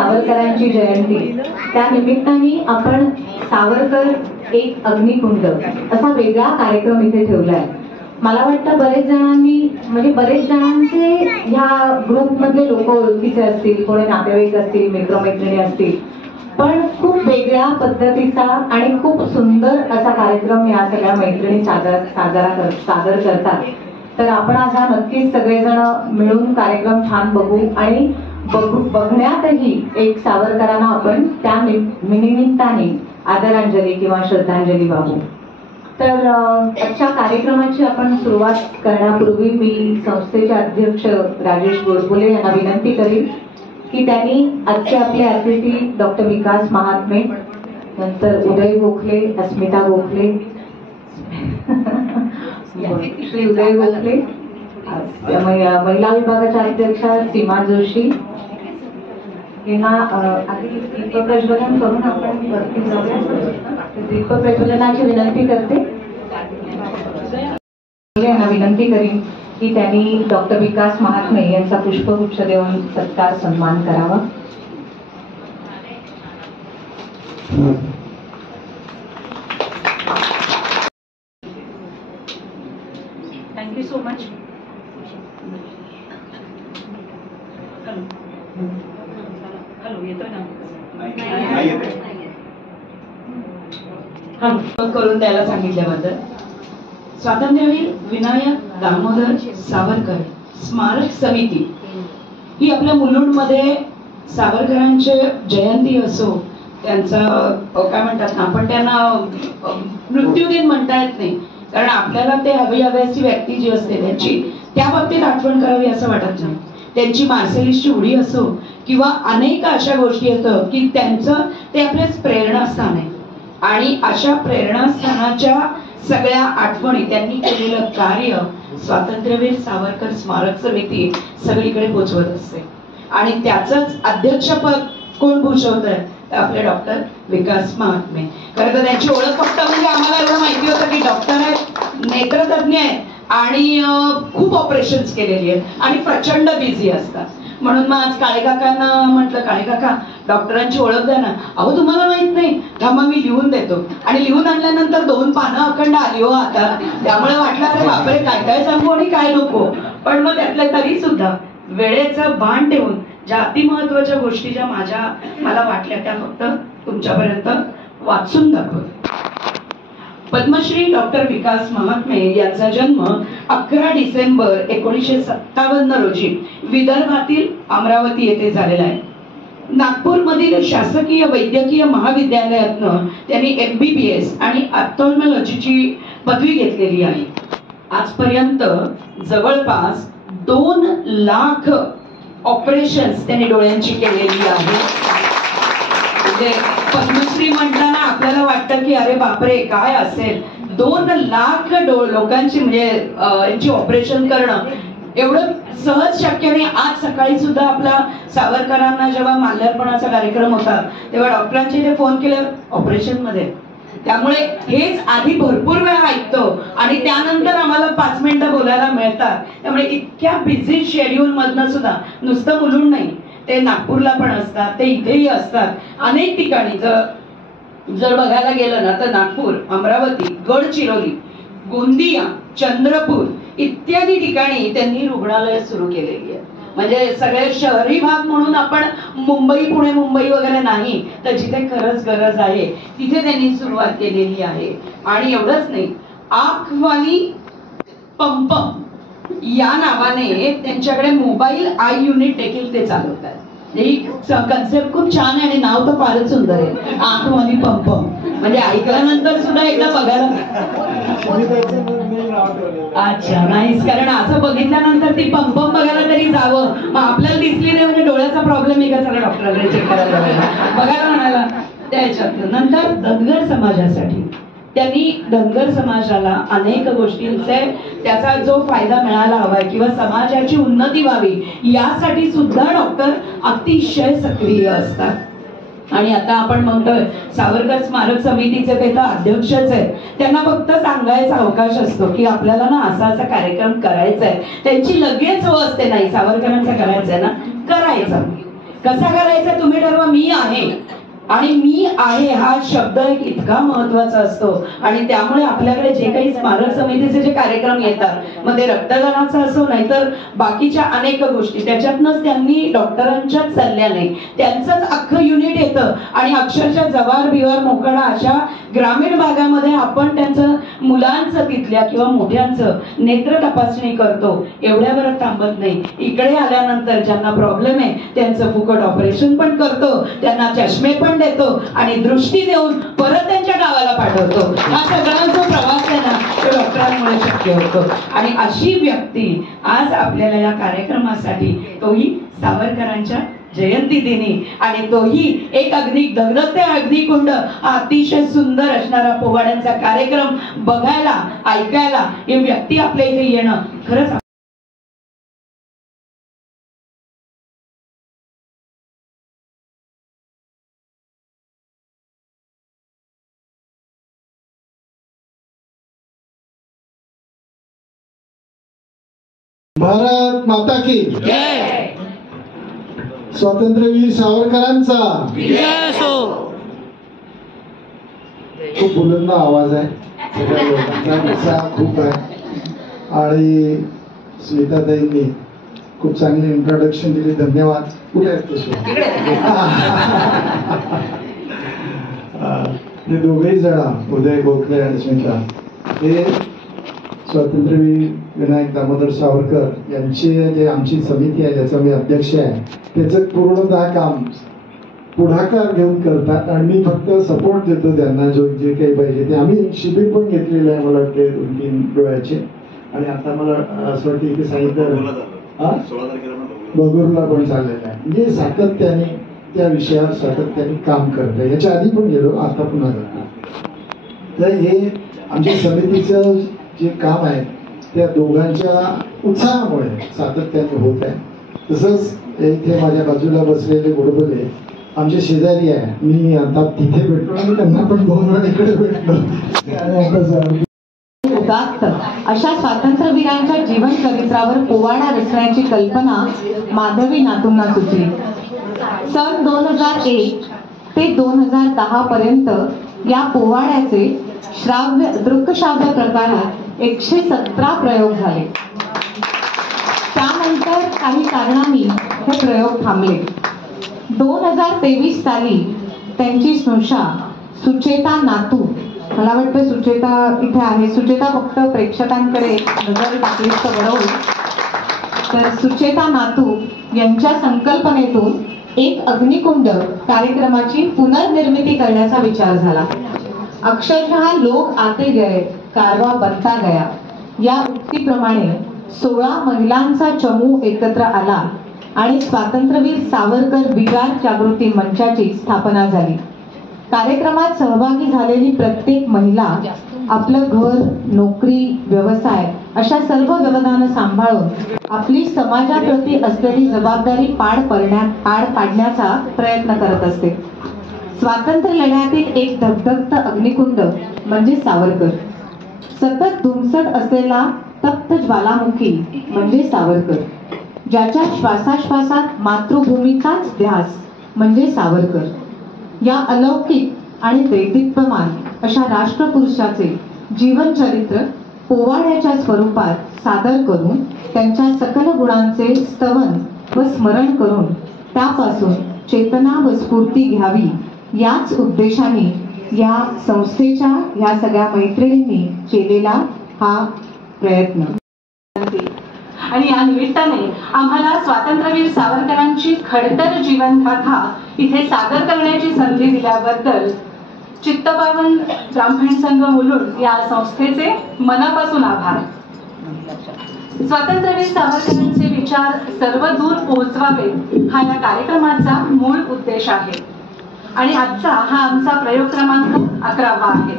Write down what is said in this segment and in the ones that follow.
सावरकरांची जयंती, त्या निमित्ताने आपण सावरकर एक अग्निकुंड असा वेगळा कार्यक्रम इथे ठेवलाय. मला वाटतं बरेच जणांचे ह्या ग्रुपमधले लोक ओळखीचे असतील, कोणी नातेवाईक असतील, मित्रमैत्रिणी असतील, पण खूप वेगळ्या पद्धतीचा आणि खूप सुंदर असा कार्यक्रम या सगळ्या मैत्रिणी सादर करतात. तर आपण असा नक्कीच सगळेजण मिळून कार्यक्रम छान बघू आणि बघण्यातही एक सावरकरांना आपण त्या निमित्ताने आदरांजली किंवा श्रद्धांजली वाहू. तर आजच्या कार्यक्रमाची आपण सुरुवात करण्यापूर्वी मी संस्थेचे अध्यक्ष राजेश गोडबोले यांना विनंती करीन की त्यांनी आजचे आपले अतिथी डॉक्टर विकास महात्मे, नंतर उदय गोखले, अस्मिता गोखले, श्री उदय गोखले, महिला विभागाच्या अध्यक्षा सीमा जोशी यांना दीप प्रज्वलन करून आपण वरती जाऊया. दीप प्रज्वलनाची विनंती करते. यांना विनंती करीन की त्यांनी डॉक्टर विकास महात्मे यांचा पुष्पगुच्छ देऊन सत्कार सन्मान करावा. Thank you so much. हॅलो, येतोय ना? करून द्यायला सांगितल्याबद्दल. स्वातंत्र्यवीर विनायक दामोदर सावरकर स्मारक समिती ही आपल्या मुलुंडमध्ये सावरकरांची जयंती असो, त्यांचा काय म्हणतात ना, आपण त्यांना मृत्यूदिन म्हणता येत नाही, कारण आपल्याला ते हवी व्यक्ती जी असते त्यांची त्या बाबतीत आठवण करावी असं वाटत नाही. त्यांची मार्सेलिसची उडी असो किंवा अनेक अशा गोष्टी असतात की त्यांचं ते आपले प्रेरणास्थान आहे आणि अशा प्रेरणास्थानाच्या सगळ्या आठवणी, त्यांनी केलेलं कार्य स्वातंत्र्यवीर सावरकर स्मारक समिती सगळीकडे पोहोचवत असते. आणि त्याचंच अध्यक्षपद कोण भूषवत आहे? आपले डॉक्टर विकास महात्मे. खरं तर त्यांची ओळख फक्त म्हणजे आम्हाला एवढं माहिती होतं की डॉक्टर आहेत, नेत्रतज्ञ आहेत आणि खूप ऑपरेशन्स केलेली आहेत आणि प्रचंड बिझी असतात. म्हणून मग आज काळे काकांना म्हटलं, काळे काका डॉक्टरांची ओळख द्या ना. अहो तुम्हाला माहित नाही, थांबा मी लिहून देतो. आणि लिहून आणल्यानंतर 2 पानं अखंड आली हो आता. त्यामुळे वाटलं अरे बापरे काय काय सांगू आणि काय नको. पण मग त्यातल्या तरी सुद्धा वेळेचं भान ठेवून ज्या अतिमहत्वाच्या गोष्टी ज्या मला वाटल्या त्या फक्त तुमच्यापर्यंत वाचून दाखवतो. पद्मश्री डॉक्टर विकास महात्मे यांचा जन्म 11 डिसेंबर 1957 रोजी विदर्भातील अमरावती येथे झालेला आहे. नागपूरमधील शासकीय वैद्यकीय महाविद्यालयातनं त्यांनी MBBS आणि ऑप्थॅल्मॉलॉजीची पदवी घेतलेली आहे. आजपर्यंत जवळपास 2 लाख ऑपरेशन्स त्यांनी डोळ्यांची केलेली आहे. म्हणजे पद्मश्री म्हटलं ना आपल्याला वाटतं की अरे बापरे काय असेल, 2 लाख लोकांची म्हणजे यांची ऑपरेशन करणं एवढं सहज शक्य नाही. आज सकाळी सुद्धा आपला सावरकरांना जेव्हा माल्यार्पणाचा कार्यक्रम होता तेव्हा डॉक्टरांचे ते फोन केले ऑपरेशन मध्ये. त्यामुळे हेच आधी भरपूर वेळा ऐकतो आणि त्यानंतर आम्हाला 5 मिनिटं बोलायला मिळतात. त्यामुळे इतक्या बिझी शेड्यूल मधनं सुद्धा नुसतं मुलुंड नाही, ते नागपूरला पण असतात, ते इथेही असतात. अनेक ठिकाणी जर बघायला गेलं ना तर नागपूर, अमरावती, गडचिरोली, गोंदिया, चंद्रपूर इत्यादी ठिकाणी त्यांनी रुग्णालय सुरू केलेली आहे. म्हणजे सगळे शहरी भाग म्हणून आपण मुंबई पुणे मुंबई वगैरे नाही, तर जिथे खरंच गरज आहे तिथे त्यांनी सुरुवात केलेली आहे. आणि एवढंच नाही, आंखवाली पंप या नावाने त्यांच्याकडे मोबाईल आय युनिट देखील ते चालवतात. ही कन्सेप्ट खूप छान आहे आणि नाव तर फारच सुंदर आहे, आंखवाली पंप. म्हणजे ऐकल्यानंतर सुद्धा एकदा बघायला. अच्छा नाहीच, कारण असं बघितल्यानंतर ती पंप बघायला तरी जावं, मग आपल्याला दिसली नाही म्हणजे डोळ्याचा प्रॉब्लेम आहे का सगळ्या डॉक्टरांकडे चेक करायला बघायला म्हणाला. त्याच्यात नंतर धनगर समाजासाठी त्यांनी धनगर समाजाला अनेक गोष्टींचे त्याचा जो फायदा मिळाला हवाय किंवा समाजाची उन्नती व्हावी यासाठी सुद्धा डॉक्टर अतिशय सक्रिय असतात. आणि आता आपण म्हणतोय सावरकर स्मारक समितीचे ते तर अध्यक्षच आहेत, त्यांना फक्त सांगायचा अवकाश असतो की आपल्याला ना असा असा कार्यक्रम करायचा आहे. त्यांची लगेच हो असते, नाही सावरकरांचा करायचा आहे ना करायचा. कसा करायचा तुम्ही ठरवा. मी आहे आणि मी आहे हा शब्द एक इतका महत्वाचा असतो. आणि त्यामुळे आपल्याकडे जे काही स्मारक समितीचे जे कार्यक्रम येतात, मग ते रक्तदानाचा असो नाहीतर बाकीच्या अनेक गोष्टी, त्याच्यातनंच त्यांनी डॉक्टरांच्याच सल्ल्याने त्यांचंच अख्खं युनिट येतं. आणि अक्षरशः जवार बिवार मोकाडा अशा ग्रामीण भागामध्ये आपण त्यांचं मुलांचं तिथल्या किंवा मोठ्यांचं नेत्र तपासणी करतो. एवढ्यावर थांबत नाही. इकडे आल्यानंतर ज्यांना प्रॉब्लेम आहे त्यांचं फुकट ऑपरेशन पण करतो, त्यांना चष्मे पण देतो आणि दृष्टी देऊन परत त्यांच्या गावाला पाठवतो. हा सगळा जो प्रवास आहे ना तो डॉक्टरांमुळे शक्य होतो. आणि अशी व्यक्ती आज आपल्याला या कार्यक्रमासाठी, तोही सावरकरांच्या जयंती दिनी, आणि तोही एक अगदी धगधगते अग्निकुंड अतिशय सुंदर असणारा पोवाड्यांचा कार्यक्रम बघायला ऐकायला ही व्यक्ती आपल्या इथे येणं खरंच भारत माता की जय. स्वातंत्र्यवीर सावरकरांचा खूप बुलंद आवाज आहे. सगळ्या लोकांचा उत्साह खूप आहे आणि स्मिताताईंनी खूप चांगली इंट्रोडक्शन दिली. धन्यवाद. कुठे आहेत तसे हे दोघेही जण, उदय गोखले आणि स्मिता, हे स्वातंत्र्यवीर विनायक दामोदर सावरकर यांची जे आमची समिती आहे ज्याचा मी अध्यक्ष आहे, त्याचं पूर्णतः काम पुढाकार घेऊन करतात आणि मी फक्त सपोर्ट देतो त्यांना जो जे काही पाहिजे ते. आम्ही शिबिर पण घेतलेलं आहे मला वाटते 2-3 डोळ्याचे. आणि आता मला असं वाटतं इथे सांगितलं बगूरला पण चाललेलं आहे. म्हणजे सातत्याने त्या विषयावर सातत्याने काम करतं. याच्या आधी पण गेलो, आता पुन्हा जातो. तर हे आमच्या समितीचं जे काम आहे त्या दोघांच्या उत्साहामुळे सातत्याने होत आहे. तसंच इथे माझ्या बाजूला बसलेले गोडबोले आमचे शेजारी आहे. मी आता तिथे भेटलो आणि त्यांना पण 2 वेळा इकडे भेटलो. उदात्त अशा स्वातंत्र्यवीरांच्या जीवन चरित्रावर पोवाडा रचण्याची कल्पना माधवी नातूंना सुचली. सन 2001 ते 2010 पर्यंत या पोवाड्याचे दृकश्राव्य प्रकारात 117 प्रयोग झाले. त्यानंतर काही कारणांनी हे प्रयोग थांबले. 2023 साली त्यांची स्नुषा सुचेता नातू, मला वाटतं सुचेता इथे आहे, सुचेता फक्त प्रेक्षकांकडे नजर टाकली तर बरं होईल. तर सुचेता नातू यांच्या संकल्पनेतून एक अग्निकुंड कार्यक्रमाची पुनर्निर्मिती करण्याचा विचार झाला. अक्षरशः लोग आते गए कारवा बनता गया या उक्तीप्रमाणे 16 महिलांचा चमू एकत्र आला आणि स्वातंत्र्यवीर सावरकर विरार जागृती मंचाची स्थापना झाली. कार्यक्रमात सहभागी झालेली प्रत्येक महिला आपलं घर, नोकरी, व्यवसाय अशा सर्व व्यवधानं सांभाळून आपली समाजाप्रती असलेली जबाबदारी पार पाडण्याचा प्रयत्न करत असते. स्वातंत्र्य लढ्यातील एक धगधगत अग्निकुंड म्हणजे सावरकर. सतत धुमसत असलेला तप्त ज्वालामुखी म्हणजे सावरकर. ज्याच्या श्वासाश्वासात मातृभूमीचाच ध्यास म्हणजे सावरकर. या अलौकिक आणि दैदिप्यमान अशा राष्ट्रपुरुषाचे जीवन चरित्र पोवाड्याच्या स्वरूपात सादर करून त्यांच्या सकल गुणांचे स्तवन व स्मरण करून त्यापासून चेतना व स्फूर्ती घ्यावी याच उद्देशाने या संस्थेच्या ह्या सगळ्या मैत्रिणींनी केलेला हा प्रयत्न. आणि या निमित्ताने आम्हाला स्वातंत्र्यवीर सावरकरांची खडतर जीवनगाथा इथे सादर करण्याची संधी दिल्याबद्दल चित्तपावन ब्राह्मण संघ मुलुंड या संस्थेचे मनापासून आभार. स्वातंत्र्यवीर सावरकरांचे विचार सर्वदूर पोहोचवावे हा या कार्यक्रमाचा मूळ उद्देश आहे. आणि आजचा हा आमचा प्रयोग क्रमांक 11वा आहे.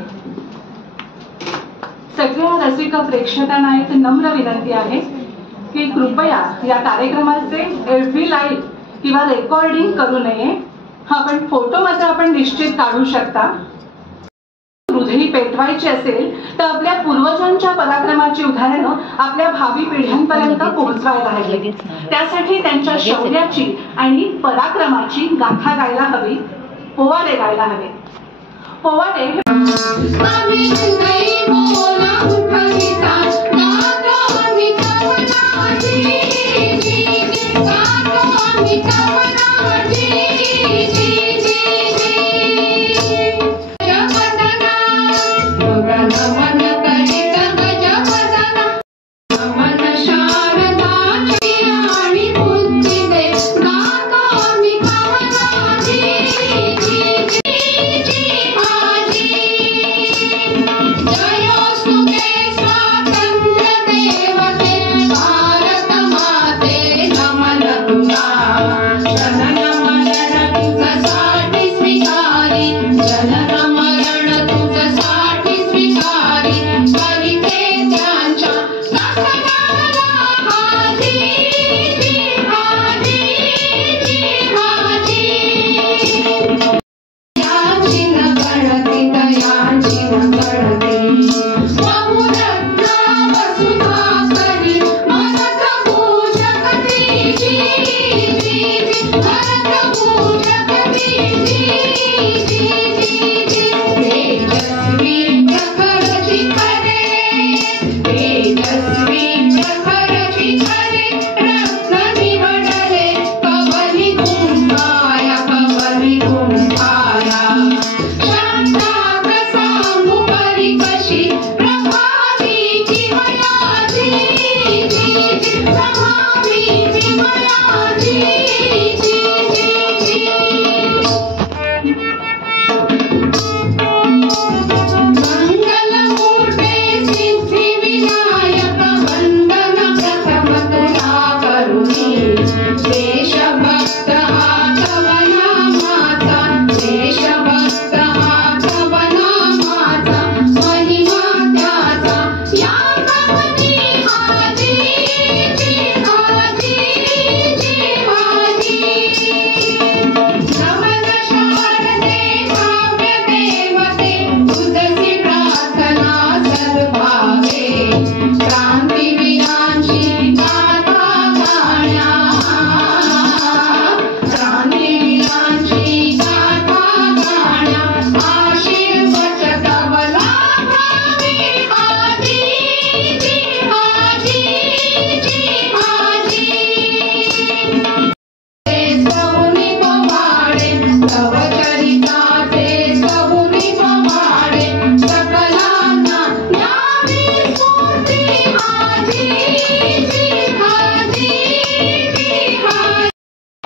सगळ्या रसिक प्रेक्षकांना एक नम्र विनंती आहे की कृपया या कार्यक्रमाचे एफबी लाईव्ह किंवा रेकॉर्डिंग करू नये. हा पण फोटो मात्र आपण निश्चित काढू शकता. उधळी पेटवायची असेल तर आपल्या पूर्वजांच्या पराक्रमाची उदाहरणं आपल्या भावी पिढ्यांपर्यंत पोहोचवायला हवी. त्यासाठी त्यांच्या शौर्याची आणि पराक्रमाची गाथा गायला हवी, पोवाडे गायला हवे. पोवाडे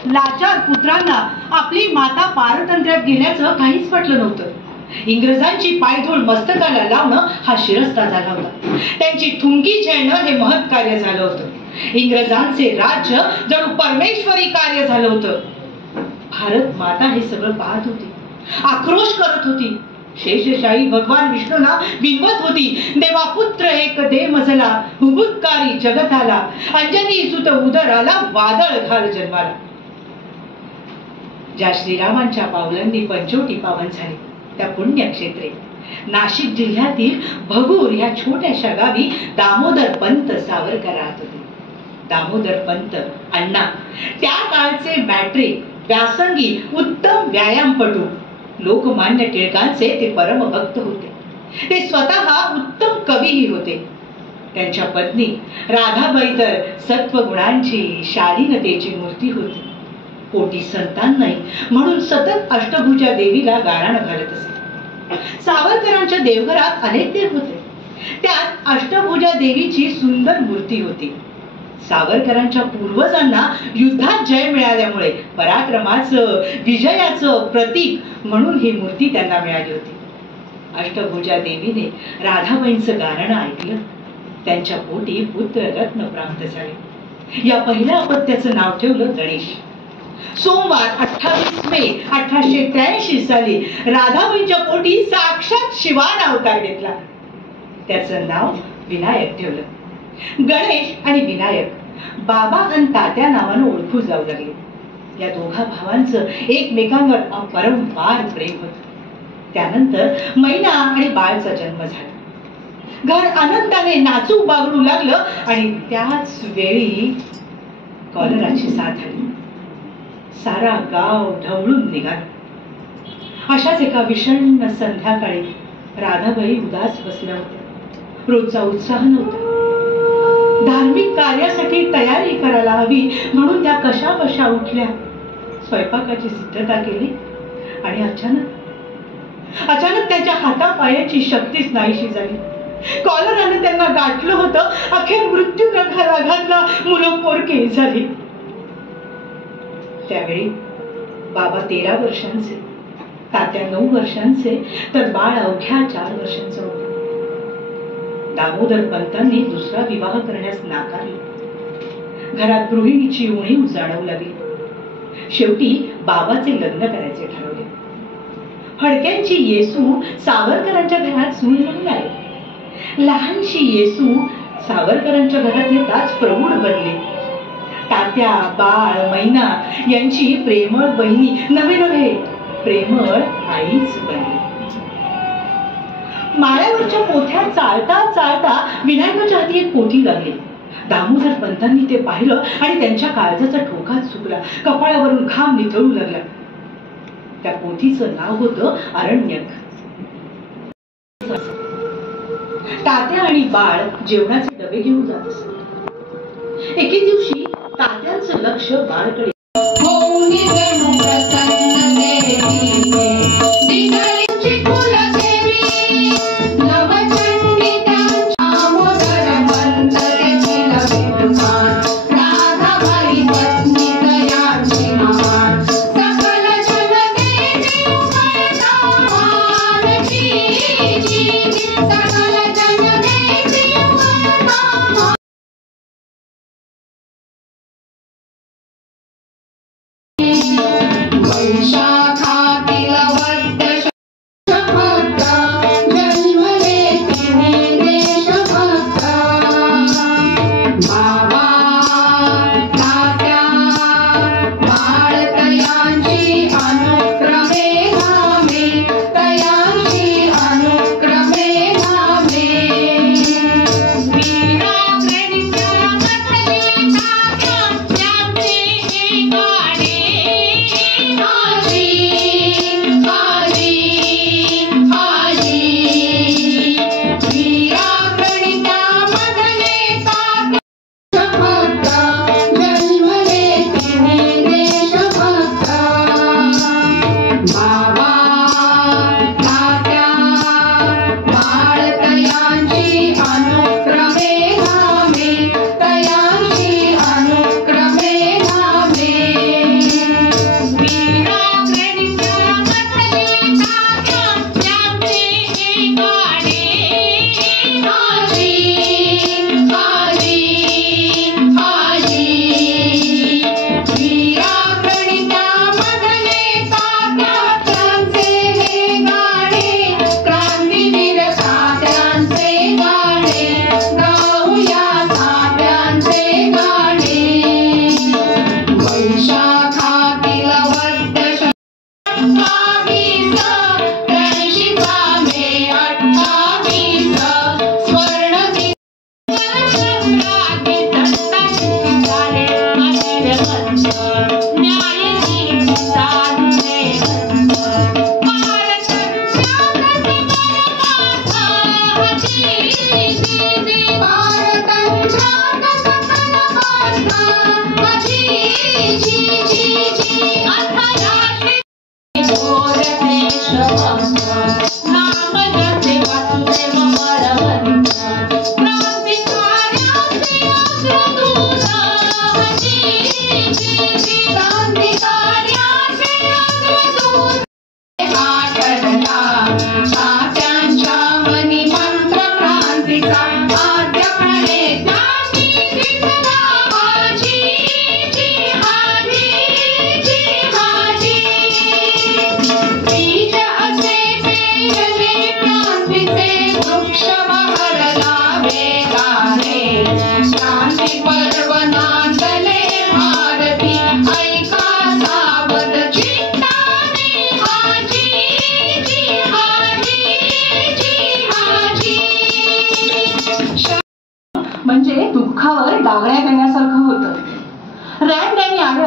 लाचार पुत्रांना आपली माता पारतंत्र्यात घेण्याचं काहीच पटलं नव्हतं. इंग्रजांची पायधूळ मस्तकाला लावणं हा शिरस्ता झाला होता. त्यांची थुंकी झेलणं हे महत् कार्य झालं होतं. इंग्रजांचे राज्य जणू परमेश्वरी कार्य झालं होतं. भारत माता हे सगळं पाहत होती, आक्रोश करत होती. शेषशाही भगवान विष्णूंना विनवत होती, देवापुत्र एक दे मजला, हुबुत्कारी जगताला, अंजनी सुत उदराला, वादळ घाल जन्माला. ज्या श्रीरामांच्या पावलांनी पंचवटी पावन झाली त्या पुण्यक्षेत्रे नाशिक जिल्ह्यातील भगूर या छोट्याशा गावी दामोदर पंत सावरकर राहत होते. दामोदर पंत अण्णा त्या काळचे मॅट्रिक, व्यासंगी, उत्तम व्यायामपटू, लोकमान्य टिळकांचे ते परमभक्त होते. ते स्वतः उत्तम कवीही होते. त्यांच्या पत्नी राधाबाई तर सत्वगुणांची, शालीनतेची मूर्ती होती. पोटी संतान नाही म्हणून सतत अष्टभुजा देवीला गाराणं घालत असे. सावरकरांच्या देवघरात अनेक देव होते. त्यात अष्टभुजा देवीची सुंदर मूर्ती होती. सावरकरांच्या पूर्वजांना युद्धात जय मिळाल्यामुळे पराक्रमाचं, विजयाचं प्रतीक म्हणून ही मूर्ती त्यांना मिळाली होती. अष्टभुजा देवीने राधाबाईंचं गाणं ऐकलं. त्यांच्या पोटी पुत्र रत्न प्राप्त झाले. या पहिल्या अपत्याचं नाव ठेवलं गणेश. सोमवार 28 मे 1883 साली राधाबाईंच्या पोटी साक्षात शिवान अवतार घेतला. त्याचं नाव विनायक ठेवलं. गणेश आणि विनायक बाबा आणि तात्या नावानं ओळखू जाऊ लागले. या दोघा भावांचं एकमेकांवर अपरंपार प्रेम होतं. त्यानंतर मैना आणि बाळचा जन्म झाला. घर आनंदाने नाचू बागडू लागलं आणि त्याच वेळी कॉलराची साथ आली. सारा गाव ढवळून निघाला. अशाच एका विषण्ण संध्याकाळी राधाबाई उदास बसल्या होत्या. रोजचा उत्साह नव्हता. धार्मिक कार्यासाठी तयारी करायला हवी म्हणून त्या कशा बशा उठल्या, स्वयंपाकाची सिद्धता केली आणि अचानक त्यांच्या हातापायाची शक्तीच नाहीशी झाली. कॉलराने त्यांना गाठलं होतं. अखेर मृत्यू रंगाला घातला. मुलं पोरकी झाली. त्यावेळी बाबा 13 वर्षांचे, तात्या 9 वर्षांचे, तर बाळ अवघ्या 4 वर्षांचं होतं. दामोदर पंतांनी दुसरा विवाह करण्यास नाकारले. घरात गृहिणीची उणीव जाणवू लागली. शेवटी बाबाचे लग्न करायचे ठरवले. फडक्यांची येसू सावरकरांच्या घरात सून म्हणून आले. लहानशी येसू सावरकरांच्या घरात येताच प्रौढ बनली. तात्या, बाळ, मैना यांची प्रेमळ बहिणी नवे प्रेमळ आईच बनली. माळ्यावरच्या पोथ्या चालता चालता विनायकाच्या हाती एक पोथी लागली. दामोदर पंतांनी ते पाहिलं आणि त्यांच्या काळजाचा ठोकाच चुकला. कपाळावरून घाम निथळू लागला. त्या पोथीचं नाव होतं अरण्यक. तात्या आणि बाळ जेवणाचे डबे घेऊन जात असत. एके दिवशी तात्यांचं लक्ष बाळकडे Hare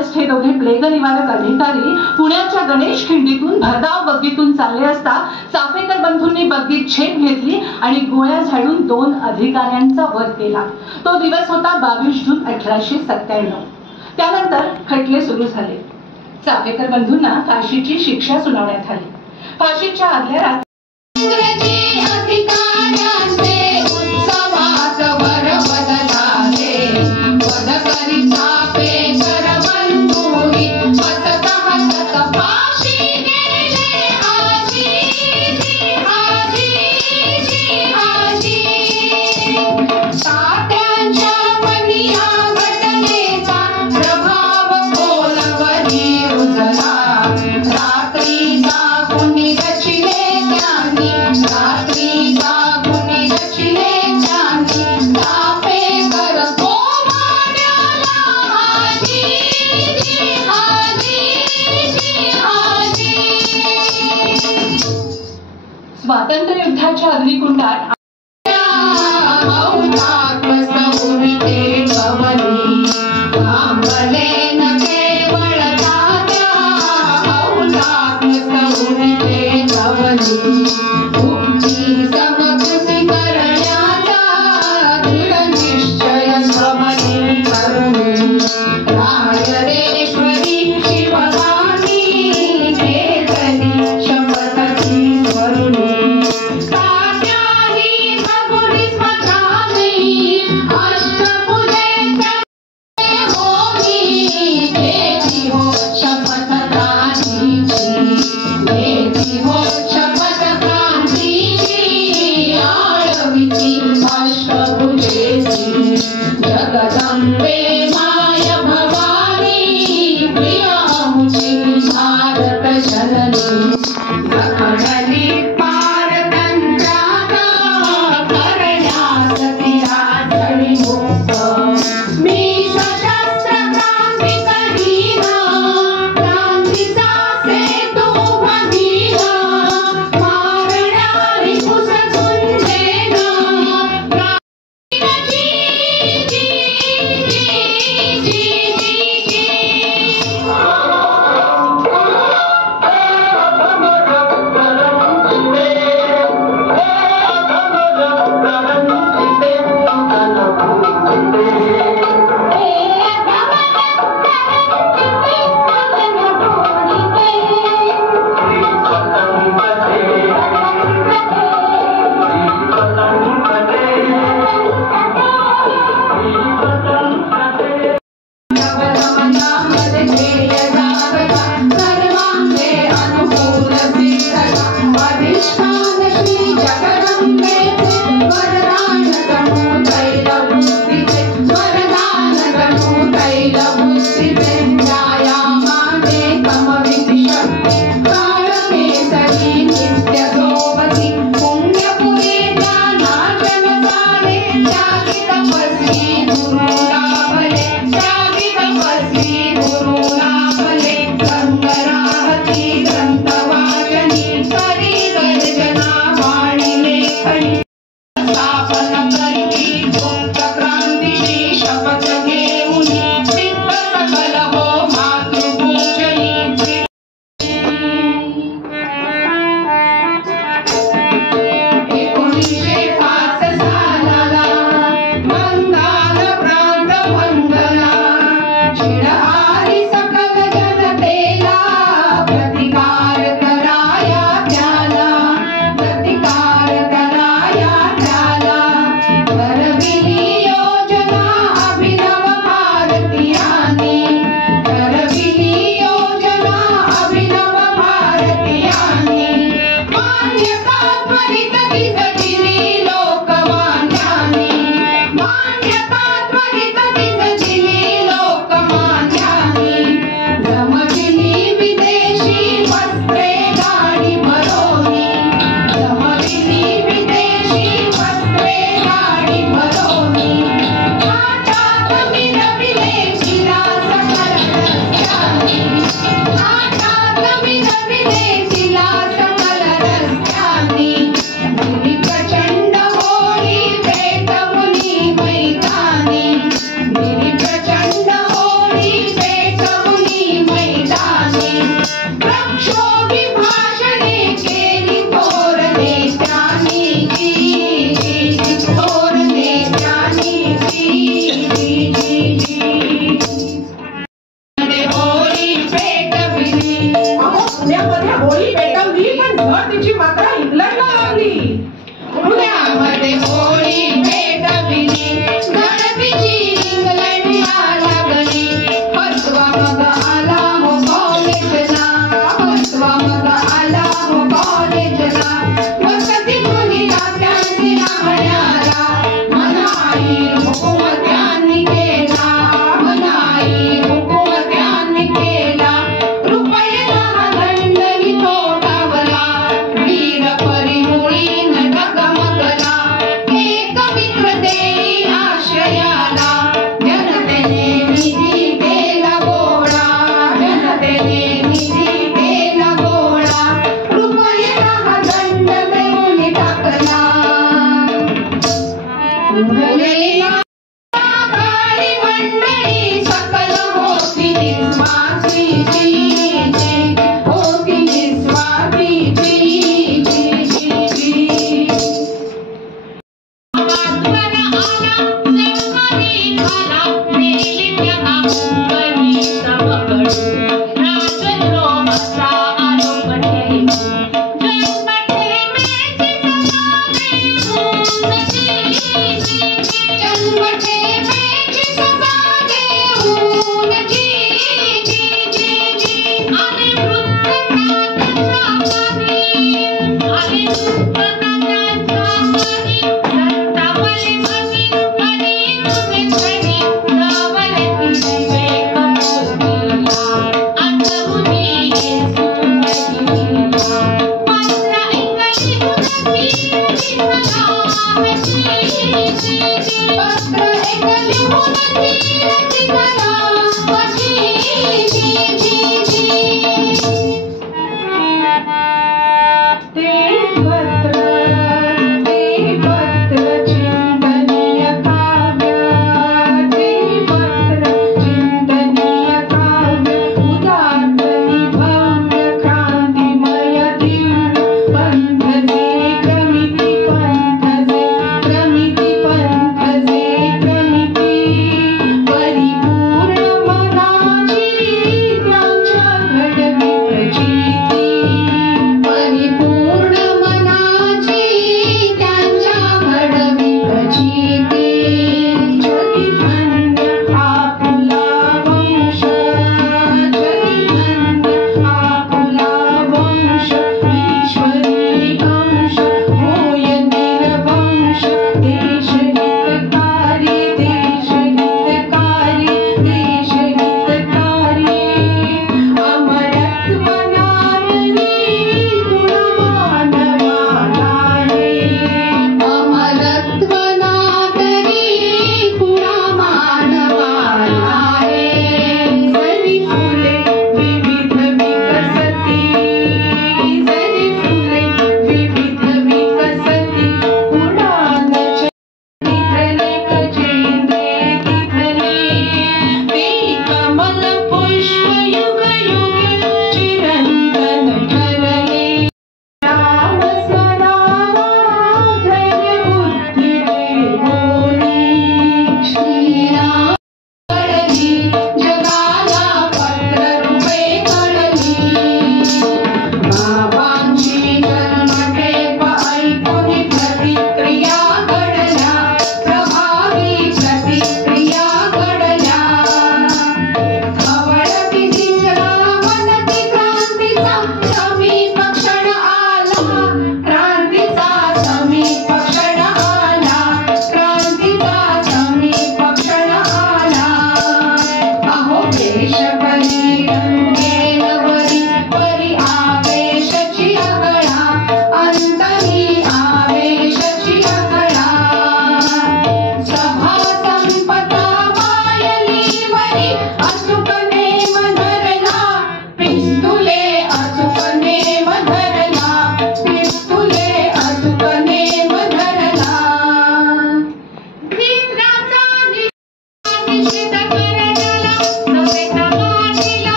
फॉरेस्ट हे दोघे प्लेग निवारक अधिकारी पुण्याच्या गणेश खिंडीतून भरधाव बग्गीतून चालले असता चाफेकर बंधूंनी बग्गीत झेप घेतली आणि गोळ्या झाडून 2 अधिकाऱ्यांचा वध केला. तो दिवस होता 22 जून 1897. त्यानंतर खटले सुरू झाले. चाफेकर बंधूंना फाशीची शिक्षा सुनावण्यात आली. फाशीच्या आदल्या रात्री स्वातंत्र्य युद्धाच्या अग्निकुंडात शपथ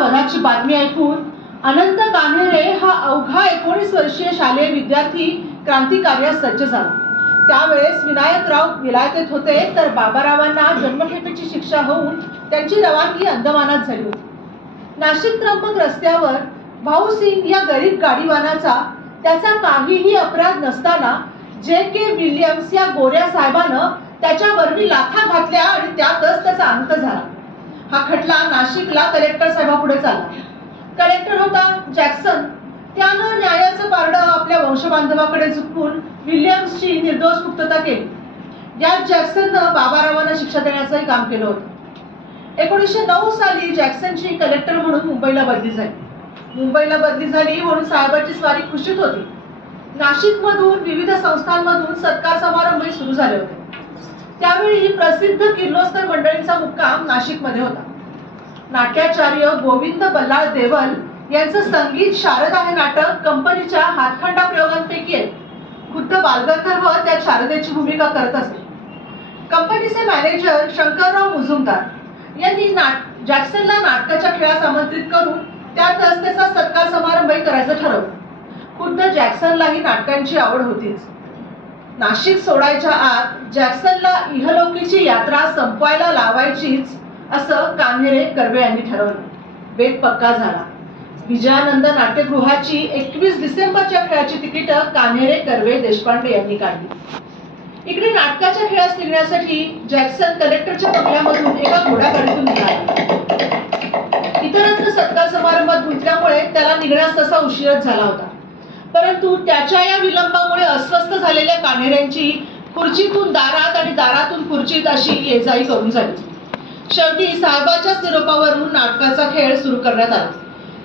वधाची बातमी ऐकून अनंत कान्हेरे हा अवघा 19 वर्षीय शालेय विद्यार्थी क्रांतिकार्यास सज्ज झाला. त्यावेळेस विनायकराव विलायतेत होते तर बाबारावांना जन्मठेपेची शिक्षा होऊन त्यांची रवानगी अंदमानात झाली होती. नाशिक त्र्यंबक रस्त्यावर भाऊ सिंग या गरीब गाडीवानाचा त्याचा काहीही अपराध नसताना J.K. विल्यम्स या गोऱ्या साहेबानं त्याच्यावर लाथा घातल्या आणि त्यातच त्याचा अंत झाला. हा खटला नाशिकला कलेक्टर साहेबापुढे चालला. कलेक्टर होता जॅक्सन. त्यानं न्यायाचं पारडं आपल्या वंशबांधवाकडे झुकवून विल्यम्सची निर्दोष मुक्तता केली. यात जॅक्सननं बाबारावांना शिक्षा देण्याचंही काम केलं होतं. 1909 साली जॅक्सनची कलेक्टर म्हणून मुंबईला बदली झाली. मुंबईला बदली झाली म्हणून साहेबाची स्वारी खुशीत होती. नाशिकमधून विविध संस्थांमधून सत्कार समारंभही सुरू झाले होते. त्यावेळी प्रसिद्ध किर्लोस्कर मंडळींचा मुक्काम नाशिकमध्ये होता. नाट्याचार्य गोविंद बल्लाळ देवल यांचं संगीत शारदा हे नाटक कंपनीच्या हातखंडा प्रयोगांपैकी एक. खुद्द बालगंधर्व त्या शारदेची भूमिका करत असे. कंपनीचे मॅनेजर शंकरराव मुजुमदार यांनी जॅक्सनला नाटकाच्या खेळास आमंत्रित करून त्यातच त्याचा सत्कार समारंभही करायचं ठरवलं. खुद्द जॅक्सनलाही नाटकांची आवड होतीच. नाशिक सोडायच्या आत जॅक्सनला इहलोकीची यात्रा संपवायला लावायचीच असं कान्हेरे कर्वे यांनी ठरवलं. बेत पक्का झाला. विजयानंद नाट्यगृहाची 21 डिसेंबरच्या खेळाची तिकीटं कान्हेरे कर्वे देशपांडे यांनी काढली. इकडे नाटकाच्या खेळास निघण्यासाठी जॅक्सन कलेक्टरच्या बंगल्यामधून एका घोडागाडीतून निघाला. इतरत्र सत्कार समारंभात गुंतल्यामुळे त्याला निघण्यास तसा उशीरच झाला होता. परंतु त्याच्या या विलंबामुळे अस्वस्थ झालेल्या कान्हेरेंची खुर्चीतून दारात आणि दारातून खुर्चीत अशी ये-जाई करून झाली. शेवटी साहेबाच्याच निरोपावरून नाटकाचा खेळ सुरू करण्यात आला.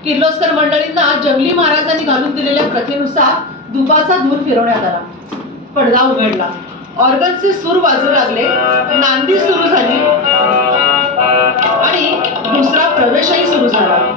किर्लोस्कर मंडळींना जंगली महाराजांनी घालून दिलेल्या प्रथेनुसार दुबाचा धूर फिरवण्यात आला. पडदा उघडला. ऑर्गनचे सूर वाजू लागले. नांदी सुरू झाली आणि दुसरा प्रवेशही सुरू झाला.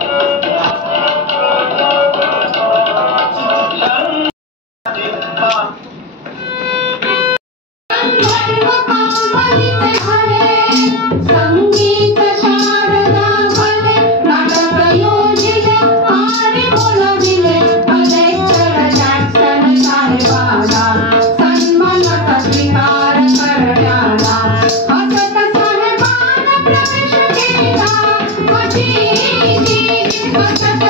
What's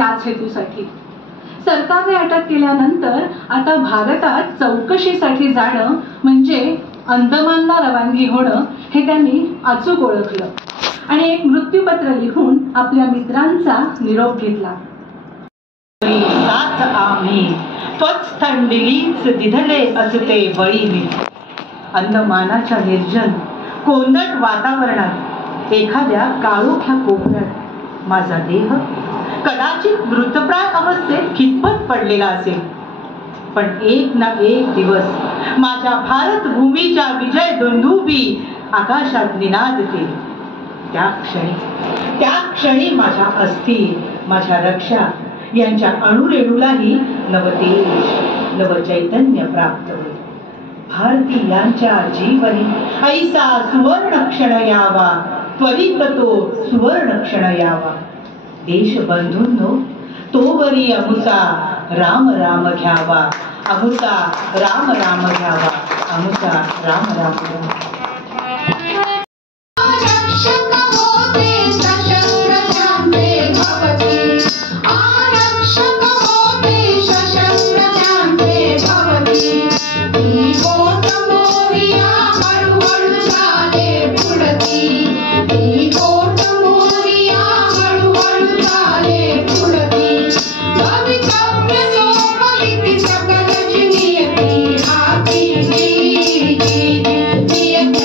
याच हेतूसाठी सरकारने अटक केल्यानंतर आता भारतात चौकशीसाठी जाणं म्हणजे अंदमानला रवानगी होणं हे त्यांनी अचूक ओळखलं आणि एक मृत्यूपत्र लिहून आपल्या मित्रांचा निरोप घेतला. साथ आम्ही त्वच थंडिलीच दिधले असते बळी मी. अंदमानाच्या निर्जन कोंदट वातावरणात एखाद्या काळोख्या कोपऱ्यात माझा देह कदाचित मृतप्राय अवस्थेत खितपत पडलेला असेल, पण एक ना एक दिवस माझ्या भारत भूमीच्या विजय दुंदुभी आकाशात निनादते. त्या क्षणी माझ्या अस्थी, माझ्या रक्षा यांच्या अणुरेणूलाही नवतेज नवचैतन्य प्राप्त होईल. भारतीयांच्या जीवनी ऐसा सुवर्ण क्षण यावा, त्वरित तो सुवर्ण क्षण यावा. देशबंधूंनो, तोवरी अमुता राम राम घ्यावा, अमुता राम राम घ्यावा, अमुता राम राम घ्यावा. Yeah.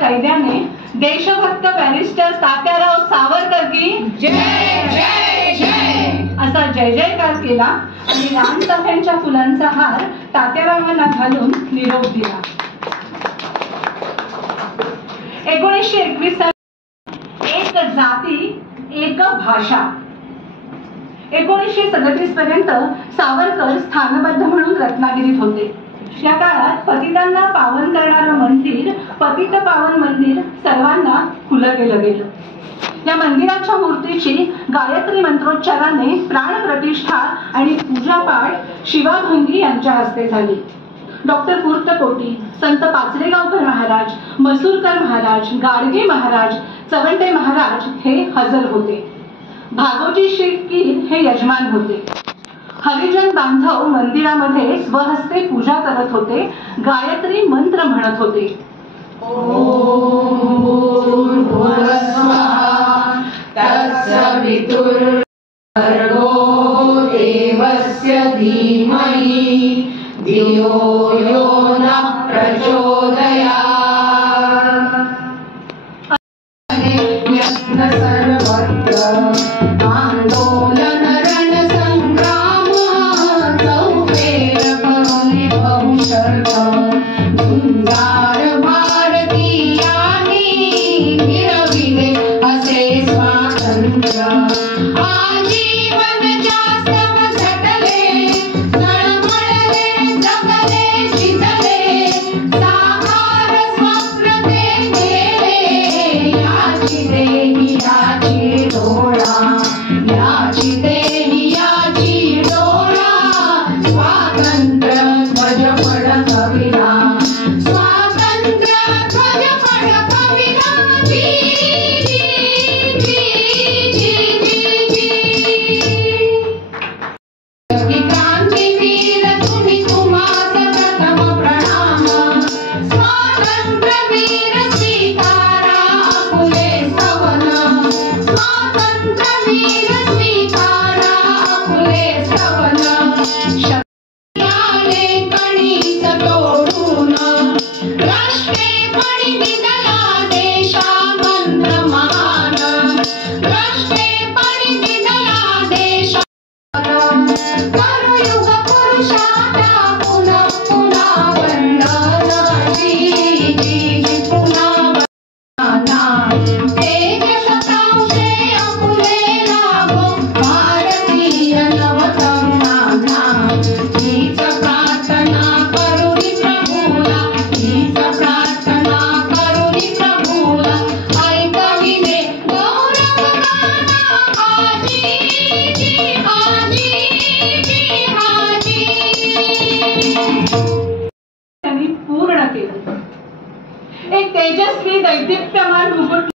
कैद्याने देशभक्त बॅरिस्टर तात्याराव सावरकर की जय जय जय असा जय जयकार केला आणि रामसभ्यांच्या फुलांचा हार तात्यारावांना घालून निरोप दिला. 1921 साली एक जाती एक भाषा. 1937 पर्यंत सावरकर स्थानबद्ध म्हणून रत्नागिरीत होते. या काळात पतितांना पावन करणारं मंदिर पतित पावन मंदिर सर्वांना खुलं केलं गेलं. या मंदिराच्या मूर्तीची गायत्री मंत्रोच्चाराने प्राणप्रतिष्ठा आणि पूजापाठ शिवाभंगी यांच्या हस्ते झाली. डॉक्टर पूर्तकोटी, संत पाचलेगावकर महाराज, मसूरकर महाराज, गाडगे महाराज, चवंडे महाराज हे हजर होते. भागोजी शिर्कीर हे यजमान होते. हरिजन बांधव मंदिरामध्ये स्वहस्ते पूजा करत होते, गायत्री मंत्र म्हणत होते. ओम भूर्भुवः स्वः तत्सवितुर्भर्गो देवस्य धीमहि धियो यो नः प्रचोदयात्। यत्न सर्वत्र आन्दोलन रणसङ्ग्राम सौफेर करुणे बहुशर्त झुंजार भारतीयानी मिरविले असे स्वातंत्र्य। आजीवन जास्तव झटले तळमळले जगले शिजले साकार स्वप्न ते केले याची देही याची डोळा याची देही याची डोळा स्वातंत्र्य ध्वज फडकविला स्वातंत्र्य ध्वज फडकविला जी जी जी जी जी जी। क्रांतीवीर तुम्ही तुम्हास प्रथम प्रणाम स्वातंत्र्यवीर स्वीकारा फुले सवन स्वातंत्र्यवीर स्वीकारा फुले सवन। शक्तियाने कणीस तोडून राष्ट्रे पणी निघाला देशा मंत्र महान राष्ट्रे पणी निघाला देशा करुयुग पुरुषाचा पुन्हा पुन्हा वंदन जी जी जी पुन्हा वंदना। तेज शतांशे अपुले लाभो भारतीय नवतरुणांना हीच प्रार्थना करुणी प्रभूला हीच प्रार्थना करुणी प्रभूला ऐकविले गौरवगान आजी जी आजी जी आजी। त्यांनी पूर्ण केलं। एक तेजस्वी दैदिप्यमान मुकुट